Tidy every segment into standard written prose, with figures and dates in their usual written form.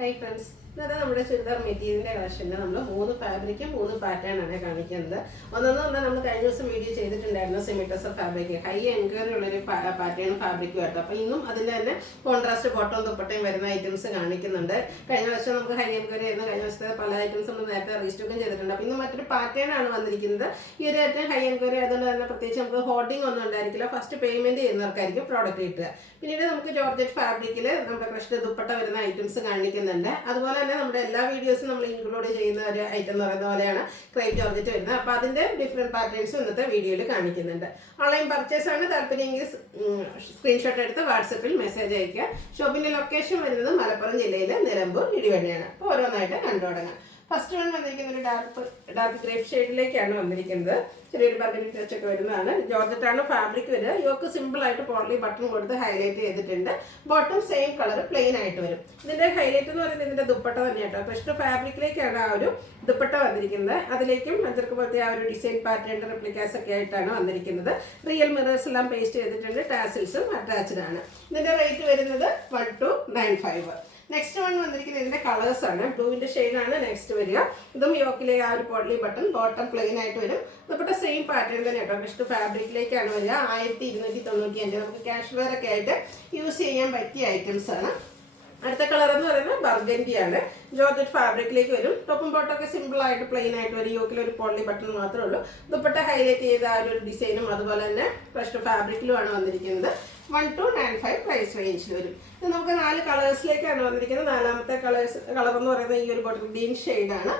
Hi friends. This is our material collection. We have 3 fabric and 3 pattern. We have a video semi-tussar fabric. High-end pattern fabric. We have contrast bottom items. We have high-end items. Pattern hoarding first payment product. We have Georgette fabric. Items. നമ്മുടെ എല്ലാ വീഡിയോസും നമ്മൾ include ചെയ്യുന്ന ഒരു item എന്ന് പറയുന്ന പോലെയാണ് crepe georgette വരുന്നത്. അപ്പോൾ അതിന്റെ ഡിഫറെന്റ് പാറ്റേൺസ് ഇന്നത്തെ വീഡിയോയിൽ കാണിക്കുന്നുണ്ട്. ഓൺലൈൻ പർച്ചേസ് ആണ് താല്പര്യമെങ്കിൽ സ്ക്രീൻഷോട്ട് എടുത്ത് വാട്സാപ്പിൽ മെസ്സേജ് അയക്കുക. ഷോപ്പിന്റെ ലൊക്കേഷൻ വരുന്നത് മലപ്പുറം ജില്ലയിലെ നിലമ്പൂർ ഇടിവഴിയാണ്. അപ്പോൾ ഓരോന്നായിട്ട് കണ്ടു തുടങ്ങാം. ഫസ്റ്റ് വൺ വന്നിരിക്കുന്ന ഒരു ഡാർക്ക് ഗ്രേപ്പ് ഷെയ്ഡിലേക്കാണ് വന്നിരിക്കുന്നത്. ചെറിയൊരു ബർഗണ്ടി ടച്ച് ഒക്കെ വരുന്നതാണ്. ജോർജറ്റാണ് ഫാബ്രിക് വരിക. യോക്ക് സിമ്പിൾ ആയിട്ട് പോർലി ബട്ടൺ കൊടുത്ത് ഹൈലൈറ്റ് ചെയ്തിട്ടുണ്ട്. ബോട്ടം സെയിം കളർ പ്ലെയിൻ ആയിട്ട് വരും. ഇതിന്റെ ഹൈലൈറ്റ് എന്ന് പറയുന്നത് ഇതിന്റെ ദുപ്പട്ട തന്നെയാട്ടോ. ക്രിസ്റ്റോ ഫാബ്രിക്കിലേക്കാണ് ആ ഒരു ദുപ്പട്ട വന്നിരിക്കുന്നത്. അതിലേക്കും അഞ്ചർക്ക് പോലത്തെ ആ ഒരു ഡിസൈൻ പാറ്റേണിന്റെ റെപ്ലിക്കാസ് ഒക്കെ ആയിട്ടാണ് വന്നിരിക്കുന്നത്. റിയൽ മിറേഴ്സ് എല്ലാം പേസ്റ്റ് ചെയ്തിട്ടുണ്ട്. ടാസിൽസും അറ്റാച്ച്ഡ് ആണ്. ഇതിന്റെ റേറ്റ് വരുന്നത് 1295. നെക്സ്റ്റ് വൺ വന്നിരിക്കുന്നത് ഇതിന്റെ കളേഴ്സ് ആണ്. ബ്ലൂവിന്റെ ഷെയ്ഡാണ് നെക്സ്റ്റ് വരിക. ഇതും യോക്കിലെ ആ ഒരു പോഡ്ലി ബട്ടൺ ബോട്ടം പ്ലെയിൻ ആയിട്ട് വരും. നമ്മുടെ സെയിം പാറ്റേൺ തന്നെ കേട്ടോ. ക്രിസ്റ്റോ ഫാബ്രിക്കിലേക്കാണ് വരിക. 1295. നമുക്ക് ക്യാഷ് വെയർ ഒക്കെ ആയിട്ട് യൂസ് ചെയ്യാൻ പറ്റിയ ഐറ്റംസ് ആണ്. അടുത്ത കളർ എന്ന് പറയുന്നത് ബർഗൻഡി ആണ്. ജോർജറ്റ് ഫാബ്രിക്കിലേക്ക് വരും. ടോപ്പും ബോട്ടൊക്കെ സിമ്പിൾ ആയിട്ട് പ്ലെയിൻ ആയിട്ട് വരും. യോക്കിൽ ഒരു പോളി ബട്ടൺ മാത്രമേ ഉള്ളൂ. ദുപ്പട്ട ഹൈലൈറ്റ് ചെയ്ത ആ ഒരു ഡിസൈനും അതുപോലെ തന്നെ ക്രിസ്റ്റോ ഫാബ്രിക്കിലുമാണ് വന്നിരിക്കുന്നത്. 1295 പ്രൈസ് റേഞ്ചിൽ വരും. ഇത് നമുക്ക് 4 കളേഴ്സിലേക്കാണ് വന്നിരിക്കുന്നത്. നാലാമത്തെ കളർ എന്ന് പറയുന്നത് ഈ ഒരു ബോട്ടിൽ ഗ്രീൻ ഷെയ്ഡാണ്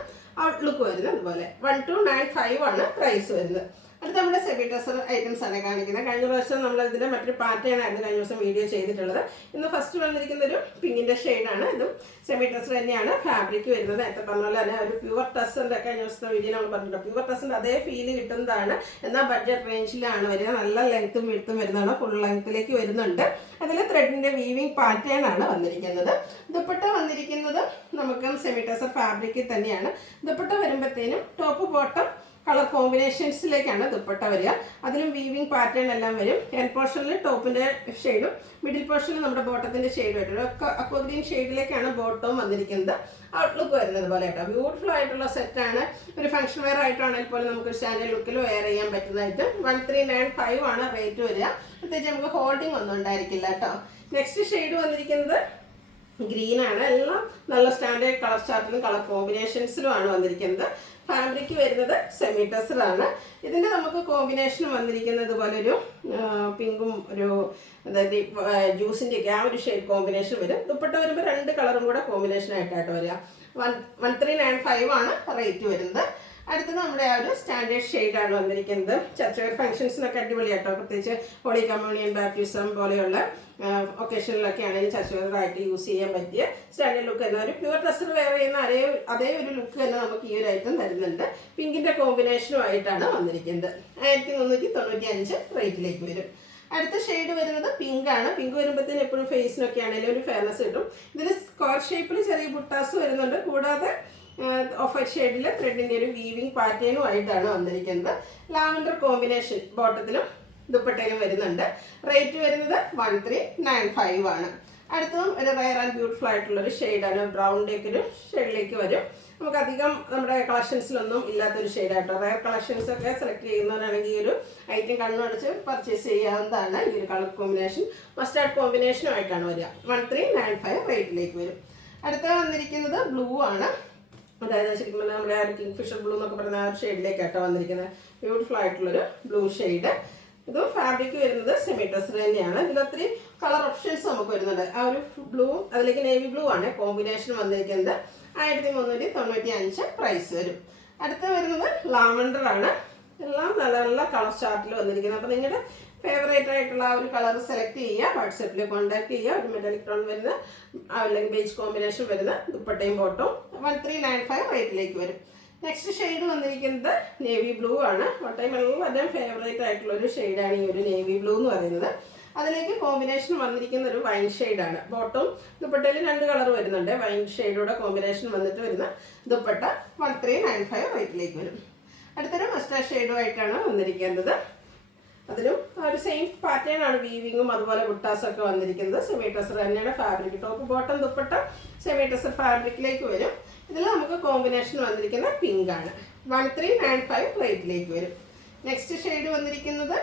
ഔട്ട്ലുക്ക് വരുന്നത്. അതുപോലെ 1295 ആണ് പ്രൈസ് വരുന്നത്. അടുത്ത നമ്മുടെ സെമി ടസർ ഐറ്റംസ് ആണ് കാണിക്കുന്നത്. കഴിഞ്ഞ പ്രാവശ്യം നമ്മൾ ഇതിന്റെ മറ്റൊരു പാറ്റേൺ ആയിരുന്നു കഴിഞ്ഞ ദിവസം വീഡിയോ ചെയ്തിട്ടുള്ളത്. ഇന്ന് ഫസ്റ്റ് വന്നിരിക്കുന്ന ഒരു പിങ്കിന്റെ ഷെയ്ഡാണ്. ഇതും സെമി ടസർ തന്നെയാണ് ഫാബ്രിക് വരുന്നത്. നേരത്തെ പറഞ്ഞ തന്നെ ഒരു പ്യുവർ ടസറിന്റെ കഴിഞ്ഞ ദിവസത്തെ വീഡിയോ നമ്മൾ പറഞ്ഞിട്ടുണ്ട്. പ്യുവർ ടസറിന്റെ അതേ ഫീല് കിട്ടുന്നതാണ്. എന്നാൽ ബഡ്ജറ്റ് റേഞ്ചിലാണ് വരിക. നല്ല ലെങ്ത്തും വിഡ്ത്തും വരുന്നതാണ്. ഫുൾ ലെങ്ത്തിലേക്ക് വരുന്നുണ്ട്. അതിൽ ത്രെഡിന്റെ വീവിംഗ് പാറ്റേൺ ആണ് വന്നിരിക്കുന്നത്. ദുപ്പട്ട വന്നിരിക്കുന്നത് നമുക്ക് സെമി ടസർ ഫാബ്രിക്കിൽ തന്നെയാണ്. ദുപ്പട്ട വരുമ്പോഴത്തേനും ടോപ്പ് ബോട്ടം കളർ കോമ്പിനേഷൻസിലേക്കാണ് ദുപ്പട്ട വരിക. അതിലും വീവിംഗ് പാറ്റേൺ എല്ലാം വരും. എൻഡ് പോർഷനിൽ ടോപ്പിന്റെ ഷെയ്ഡും മിഡിൽ പോർഷനിൽ നമ്മുടെ ബോട്ടത്തിന്റെ ഷെയ്ഡും ആയിട്ട് ഒക്കെ അക്വ ഗ്രീൻ ഷെയ്ഡിലേക്കാണ് ബോട്ടവും വന്നിരിക്കുന്നത്. ഔട്ട്ലുക്ക് വരുന്നത് പോലെ കേട്ടോ. ബ്യൂട്ടിഫുൾ ആയിട്ടുള്ള സെറ്റാണ്. ഒരു ഫംഗ്ഷൻ വെയർ ആയിട്ടാണെങ്കിൽ പോലും നമുക്ക് സ്റ്റാൻഡേർഡ് ലുക്കിൽ വെയർ ചെയ്യാൻ പറ്റുന്നതായിട്ട് 1395 ആണ് റേറ്റ് വരിക. പ്രത്യേകിച്ച് നമുക്ക് ഹോൾഡിംഗ് ഒന്നും ഉണ്ടായിരിക്കില്ല കേട്ടോ. നെക്സ്റ്റ് ഷെയ്ഡ് വന്നിരിക്കുന്നത് ഗ്രീൻ ആണ്. എല്ലാം നല്ല സ്റ്റാൻഡേർഡ് കളർ ചാർട്ടിലും കളർ കോമ്പിനേഷൻസിലും ആണ് വന്നിരിക്കുന്നത്. ഫാബ്രിക് വരുന്നത് സെമി ടസർ ആണ്. ഇതിന്റെ നമുക്ക് കോമ്പിനേഷൻ വന്നിരിക്കുന്നത് പോലെ ഒരു പിങ്കും ഒരു അതായത് ജ്യൂസിന്റെ ഒക്കെ ആ ഒരു ഷെയ്ഡ് കോമ്പിനേഷൻ വരും. ദുപ്പട്ട വരുമ്പോൾ 2 കളറും കൂടെ കോമ്പിനേഷൻ ആയിട്ടാണ് വരിക. 1395 ആണ് റേറ്റ് വരുന്നത്. അടുത്തത് നമ്മുടെ ആ ഒരു സ്റ്റാൻഡേർഡ് ഷെയ്ഡാണ് വന്നിരിക്കുന്നത്. ചർച്ച് വെയർ ഫംഗ്ഷൻസിനൊക്കെ അടിപൊളിയാട്ടോ. പ്രത്യേകിച്ച് ഹോളി കമ്മ്യൂണിയൻ ബാപ്റ്റിസം പോലെയുള്ള ഒക്കേഷനിലൊക്കെ ആണെങ്കിലും ചർച്ച് വെയർ ആയിട്ട് യൂസ് ചെയ്യാൻ പറ്റിയ സ്റ്റാൻഡേർഡ് ലുക്ക് തന്നെ. ഒരു പ്യുവർ ഡ്രസ്സർ വെയർ ചെയ്യുന്ന അതേ ഒരു ലുക്ക് തന്നെ നമുക്ക് ഈ ഒരു ഐറ്റം തരുന്നുണ്ട്. പിങ്കിന്റെ കോമ്പിനേഷനും ആയിട്ടാണ് വന്നിരിക്കുന്നത്. 1395 റേറ്റിലേക്ക് വരും. അടുത്ത ഷെയ്ഡ് വരുന്നത് പിങ്ക് ആണ്. പിങ്ക് വരുമ്പോഴത്തേന് എപ്പോഴും ഫേസിനൊക്കെ ആണെങ്കിലും ഒരു ഫെയർനെസ് കിട്ടും. ഇതിൽ സ്ക്വയർ ഷേപ്പിൽ ചെറിയ ബുട്ടാസ് വരുന്നുണ്ട്. കൂടാതെ ഓഫ് വൈറ്റ് ഷെയ്ഡിൽ ത്രെഡിന്റെ ഒരു വീവിംഗ് പാറ്റേണും ആയിട്ടാണ് വന്നിരിക്കുന്നത്. ലാവൻഡർ കോമ്പിനേഷൻ ബോട്ടത്തിലും ദുപ്പട്ടയിലും വരുന്നുണ്ട്. റേറ്റ് വരുന്നത് 1395 ആണ്. അടുത്തതും ഒരു റയർ ആൻഡ് ബ്യൂട്ടിഫുൾ ആയിട്ടുള്ള ഒരു ഷെയ്ഡാണ്. ബ്രൗണിൻ്റെ ഒക്കെ ഒരു ഷെയ്ഡിലേക്ക് വരും. നമുക്ക് അധികം നമ്മുടെ കളക്ഷൻസിലൊന്നും ഇല്ലാത്തൊരു ഷെയ്ഡായിട്ടോ. റയർ കളക്ഷൻസ് ഒക്കെ സെലക്ട് ചെയ്യുന്നവരാണെങ്കിൽ ഈ ഒരു ഐറ്റം കണ്ണടച്ച് പർച്ചേസ് ചെയ്യാവുന്നതാണ്. ഈ ഒരു കളർ കോമ്പിനേഷൻ മസ്റ്റാർഡ് കോമ്പിനേഷനും ആയിട്ടാണ് വരിക. 1395 റേറ്റിലേക്ക് വരും. അടുത്ത വന്നിരിക്കുന്നത് ബ്ലൂ ആണ്. അതായത് ശരിക്കും പറഞ്ഞാൽ നമ്മുടെ ആ ഒരു കിങ് ഫിഷർ ബ്ലൂ എന്നൊക്കെ പറയുന്ന ആ ഒരു ഷെയ്ഡിലേക്കാട്ടോ വന്നിരിക്കുന്നത്. ബ്യൂട്ടിഫുൾ ആയിട്ടുള്ളൊരു ബ്ലൂ ഷെയ്ഡ്. ഇതും ഫാബ്രിക് വരുന്നത് സെമി ടസർ തന്നെയാണ്. ഇതിൽ ഒത്തിരി കളർ ഓപ്ഷൻസ് നമുക്ക് വരുന്നുണ്ട്. ആ ഒരു ബ്ലൂ അതിലേക്ക് നേവി ബ്ലൂ ആണ് കോമ്പിനേഷൻ വന്നിരിക്കുന്നത്. 1395 പ്രൈസ് വരും. അടുത്ത വരുന്നത് ലാവൻഡർ ആണ്. എല്ലാം നല്ല നല്ല കളർ ചാർട്ടിൽ വന്നിരിക്കുന്നത്. അപ്പോൾ നിങ്ങളുടെ ഫേവറേറ്റ് ആയിട്ടുള്ള ആ ഒരു കളർ സെലക്ട് ചെയ്യുക. വാട്സാപ്പിൽ കോൺടാക്ട് ചെയ്യുക. ഒരു മെറ്റാലിക് ടോൺ വരുന്ന അല്ലെങ്കിൽ ബേജ് കോമ്പിനേഷൻ വരുന്ന ദുപ്പട്ടയും ബോട്ടവും 1395 റേറ്റിലേക്ക് വരും. നെക്സ്റ്റ് ഷെയ്ഡ് വന്നിരിക്കുന്നത് നേവി ബ്ലൂ ആണ്. ടൈം എല്ലാവരുടെയും ഫേവറേറ്റ് ആയിട്ടുള്ള ഒരു ഷെയ്ഡാണ് ഈ ഒരു നേവി ബ്ലൂ എന്ന് പറയുന്നത്. അതിലേക്ക് കോമ്പിനേഷൻ വന്നിരിക്കുന്ന ഒരു വൈൻ ഷെയ്ഡാണ്. ബോട്ടം ദുപ്പട്ടയിൽ 2 കളർ വരുന്നുണ്ട്. വൈൻ ഷെയ്ഡോടെ കോമ്പിനേഷൻ വന്നിട്ട് വരുന്ന ദുപ്പട്ട 1395 റേറ്റിലേക്ക് വരും. അടുത്തൊരു മസ്റ്റാർഡ് ഷെയ്ഡുമായിട്ടാണ് വന്നിരിക്കുന്നത്. അതിലും ഒരു സെയിം പാറ്റേൺ ആണ് വീവിങ്ങും അതുപോലെ ബുട്ടാസൊക്കെ വന്നിരിക്കുന്നത്. സെമി ടെസർ തന്നെയാണ് fabric. Top bottom dupatta semi ടെസർ ഫാബ്രിക്കിലേക്ക് വരും. ഇതിൽ നമുക്ക് കോമ്പിനേഷൻ വന്നിരിക്കുന്ന പിങ്ക് ആണ്. 1395 റേറ്റിലേക്ക് വരും. നെക്സ്റ്റ് ഷെയ്ഡ് വന്നിരിക്കുന്നത്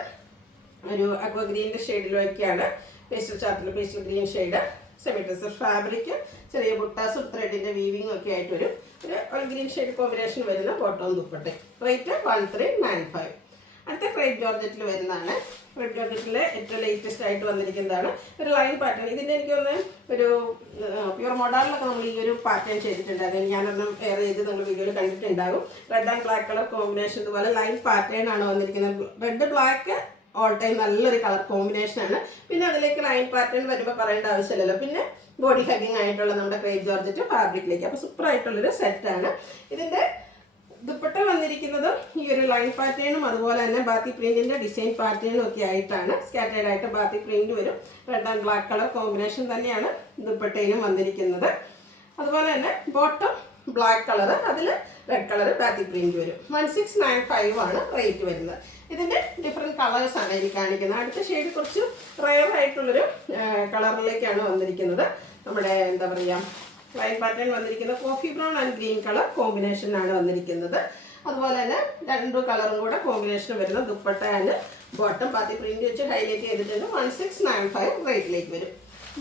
ഒരു അക്വ ഗ്രീൻ്റെ ഷെയ്ഡിലേക്കാണ്. പേസ്റ്റൽ ചാർട്ടിൽ pastel green shade, semi tussar fabric, ചെറിയ ബുട്ടാസും ത്രെഡിൻ്റെ വീവിങ്ങും ഒക്കെ ആയിട്ട് വരും. ഒരു ഗ്രീൻ ഷെയ്ഡ് കോമ്പിനേഷൻ വരുന്ന ബോട്ടവും ദുപ്പട്ടയും. റേറ്റ് 1395. അടുത്ത ക്രേപ്പ് ജോർജറ്റിൽ വരുന്നതാണ്. ക്രേപ്പ് ജോർജറ്റിൽ ഏറ്റവും ലേറ്റസ്റ്റ് ആയിട്ട് വന്നിരിക്കുന്നതാണ് ഒരു ലൈൻ പാറ്റേൺ. ഇതിൻ്റെ എനിക്കൊന്ന് ഒരു പ്യുവർ മോഡലിലൊക്കെ നമ്മൾ ഈ ഒരു പാറ്റേൺ ചെയ്തിട്ടുണ്ടായിരുന്നു. ഞാനൊന്നും വെയർ ചെയ്ത് നിങ്ങൾ വീഡിയോയിൽ കണ്ടിട്ടുണ്ടാകും. Red and black colour combination ഇതുപോലെ ലൈൻ പാറ്റേൺ ആണ് വന്നിരിക്കുന്നത്. റെഡ് ബ്ലാക്ക് ഓൾ ടൈം നല്ലൊരു കളർ കോമ്പിനേഷനാണ്. പിന്നെ അതിലേക്ക് ലൈൻ പാറ്റേൺ വരുമ്പോൾ പറയേണ്ട ആവശ്യമില്ലല്ലോ. പിന്നെ ബോഡി ഹഗിങ് ആയിട്ടുള്ള നമ്മുടെ ക്രേപ്പ് ജോർജറ്റ് ഫാബ്രിക്കിലേക്ക്. അപ്പോൾ സൂപ്പർ ആയിട്ടുള്ളൊരു സെറ്റാണ്. ഇതിൻ്റെ ദുപ്പട്ട വന്നിരിക്കുന്നത് ഈ ഒരു ലൈൻ പാറ്റേണും അതുപോലെ തന്നെ ബാത്തി പ്രിന്റിന്റെ ഡിസൈൻ പാറ്റേണും ഒക്കെ ആയിട്ടാണ്. സ്കാറ്റേർഡ് ആയിട്ട് ബാത്തി പ്രിന്റ് വരും. Red and black colour combination തന്നെയാണ് ദുപ്പട്ടയിലും വന്നിരിക്കുന്നത്. അതുപോലെ തന്നെ ബോട്ടം ബ്ലാക്ക് കളർ, അതിൽ റെഡ് കളർ ബാത്തി പ്രിന്റ് വരും. 1695 ആണ് റേറ്റ് വരുന്നത്. ഇതിൻ്റെ ഡിഫറെൻറ്റ് കളേഴ്സാണ് എനിക്ക് കാണിക്കുന്നത്. അടുത്ത ഷെയ്ഡ് കുറച്ച് റയർ ആയിട്ടുള്ളൊരു കളറിലേക്കാണ് വന്നിരിക്കുന്നത്. നമ്മുടെ എന്താ പറയുക, ലൈൻ പാറ്റേൺ വന്നിരിക്കുന്നത് coffee brown and green colour കോമ്പിനേഷനാണ് വന്നിരിക്കുന്നത്. അതുപോലെ തന്നെ രണ്ടു കളറും കൂടെ കോമ്പിനേഷൻ വരുന്ന dupatta and bottom Baat print വെച്ച് ഹൈലൈറ്റ് ചെയ്തിട്ടുണ്ട്. 1695 റേറ്റിലേക്ക് വരും.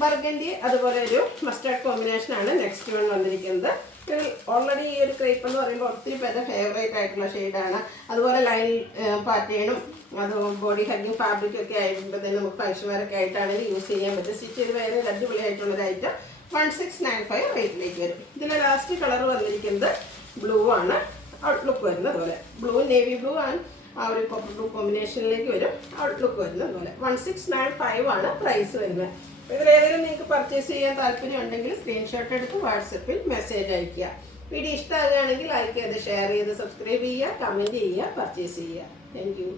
ബർഗൻഡി അതുപോലെ ഒരു മസ്റ്റാർഡ് കോമ്പിനേഷനാണ് നെക്സ്റ്റ് വൺ വന്നിരിക്കുന്നത്. ഓൾറെഡി ഈ ഒരു ക്രേപ്പ് എന്ന് പറയുമ്പോൾ ഒത്തിരി പേരുടെ ഫേവറേറ്റ് ആയിട്ടുള്ള ഷെയ്ഡാണ്. അതുപോലെ ലൈൻ പാറ്റേണും അത് ബോഡി ഹഗിങ് ഫാബ്രിക് ഒക്കെ ആയിട്ടുണ്ടെങ്കിൽ നമുക്ക് ഫംഗ്ഷൻ വെയറൊക്കെ ആയിട്ടാണെങ്കിൽ യൂസ് ചെയ്യാൻ പറ്റും. സ്റ്റിച്ച് ചെയ്ത് വേറെ അടിപൊളിയായിട്ടുള്ളൊരു ഐറ്റം. 1695 റേറ്റിലേക്ക് വരും. ഇതിലെ ലാസ്റ്റ് കളർ വന്നിരിക്കുന്നത് ബ്ലൂ ആണ്. ഔട്ട്ലുക്ക് വരുന്നത് അതുപോലെ ബ്ലൂ നേവി ബ്ലൂ ആൻഡ് ആ ഒരു കോപ്പർ ബ്ലൂ കോമ്പിനേഷനിലേക്ക് വരും. ഔട്ട്ലുക്ക് വരുന്നത് അതുപോലെ 1695 ആണ് പ്രൈസ് വരുന്നത്. ഇതിലേതെങ്കിലും നിങ്ങൾക്ക് പർച്ചേസ് ചെയ്യാൻ താല്പര്യം ഉണ്ടെങ്കിൽ സ്ക്രീൻഷോട്ട് എടുത്ത് വാട്സപ്പിൽ മെസ്സേജ് അയയ്ക്കുക. വീഡിയോ ഇഷ്ടമാകുകയാണെങ്കിൽ ലൈക്ക് ചെയ്ത് ഷെയർ ചെയ്ത് സബ്സ്ക്രൈബ് ചെയ്യുക, കമൻറ്റ് ചെയ്യുക, പർച്ചേസ് ചെയ്യുക. Thank you.